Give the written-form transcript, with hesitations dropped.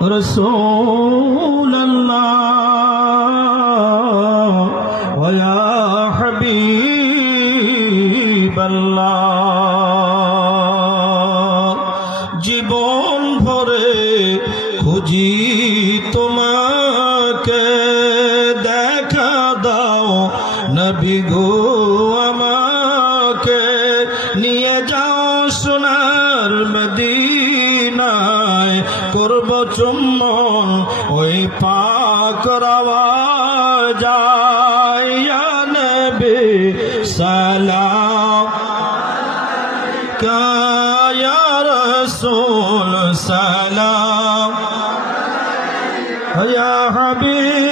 رسول الله ويا حبيب الله জীবন ভরে খুঁজি তোমাকে দেখা দাও নবী গো আমাকে নিয়ে যাও সোনার মদিনায় করব চুম্বন ওই পাক রওজায় ইয়া নবী সালাম আলাইকা ইয়া রাসূল সালাম ইয়া হাবিব